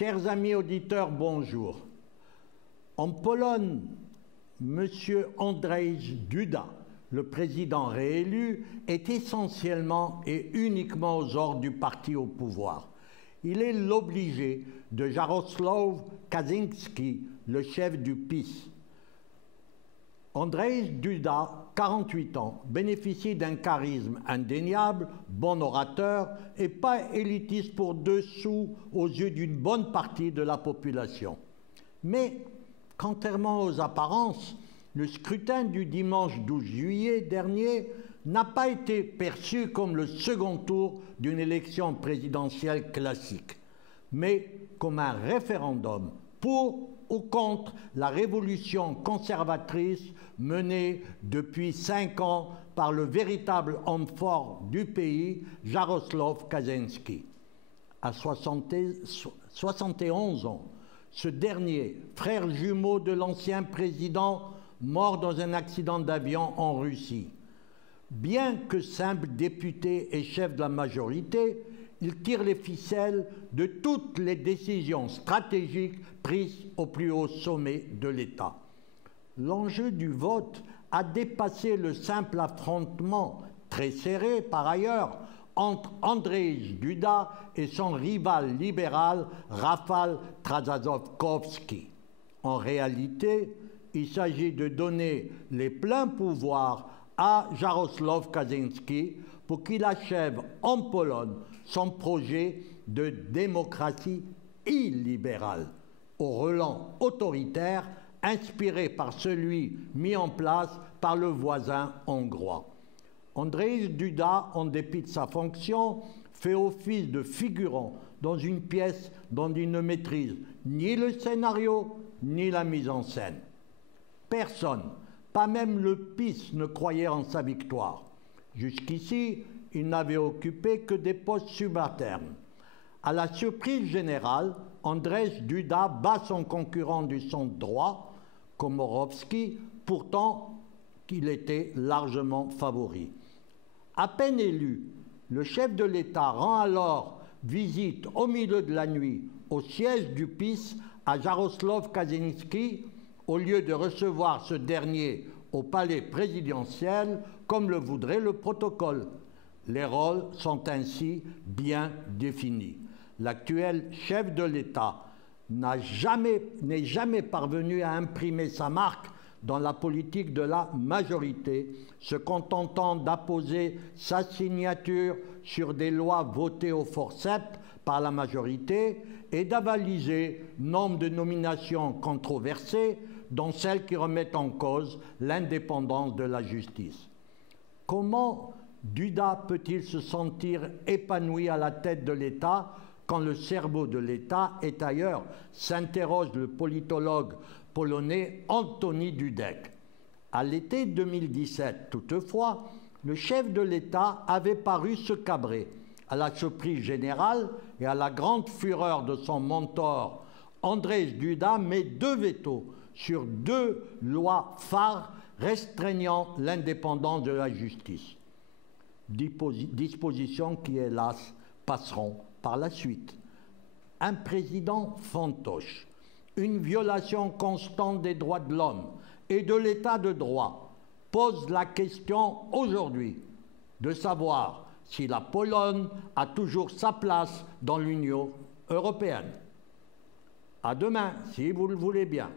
Chers amis auditeurs, bonjour. En Pologne, M. Andrzej Duda, le président réélu, est essentiellement et uniquement aux ordres du parti au pouvoir. Il est l'obligé de Jarosław Kaczyński, le chef du PiS. Andrzej Duda, 48 ans, bénéficie d'un charisme indéniable, bon orateur et pas élitiste pour dessous aux yeux d'une bonne partie de la population. Mais, contrairement aux apparences, le scrutin du dimanche 12 juillet dernier n'a pas été perçu comme le second tour d'une élection présidentielle classique, mais comme un référendum pour ou contre la révolution conservatrice menée depuis 5 ans par le véritable homme fort du pays, Jarosław Kaczyński. À 71 ans, ce dernier, frère jumeau de l'ancien président, mort dans un accident d'avion en Russie. Bien que simple député et chef de la majorité, il tire les ficelles de toutes les décisions stratégiques prises au plus haut sommet de l'État. L'enjeu du vote a dépassé le simple affrontement, très serré par ailleurs, entre Andrzej Duda et son rival libéral Rafał Trzaskowski. En réalité, il s'agit de donner les pleins pouvoirs à Jarosław Kaczyński pour qu'il achève en Pologne son projet de démocratie illibérale, au relent autoritaire inspiré par celui mis en place par le voisin hongrois. Andrzej Duda, en dépit de sa fonction, fait office de figurant dans une pièce dont il ne maîtrise ni le scénario ni la mise en scène. Personne, pas même le PiS, ne croyait en sa victoire. Jusqu'ici, il n'avait occupé que des postes subalternes. À la surprise générale, Andrzej Duda bat son concurrent du centre droit, Komorowski, pourtant qu'il était largement favori. À peine élu, le chef de l'État rend alors visite au milieu de la nuit au siège du PiS à Jarosław Kaczyński, au lieu de recevoir ce dernier au palais présidentiel comme le voudrait le protocole. Les rôles sont ainsi bien définis. L'actuel chef de l'État n'est jamais parvenu à imprimer sa marque dans la politique de la majorité, se contentant d'apposer sa signature sur des lois votées au forceps par la majorité et d'avaliser nombre de nominations controversées, dont celles qui remettent en cause l'indépendance de la justice. Comment Duda peut-il se sentir épanoui à la tête de l'État quand le cerveau de l'État est ailleurs, s'interroge le politologue polonais Antoni Dudek. À l'été 2017, toutefois, le chef de l'État avait paru se cabrer, à la surprise générale et à la grande fureur de son mentor Andrzej Duda, met 2 vétos sur 2 lois phares restreignant l'indépendance de la justice. Dispositions qui, hélas, passeront par la suite. Un président fantoche, une violation constante des droits de l'homme et de l'état de droit pose la question aujourd'hui de savoir si la Pologne a toujours sa place dans l'Union européenne. À demain, si vous le voulez bien.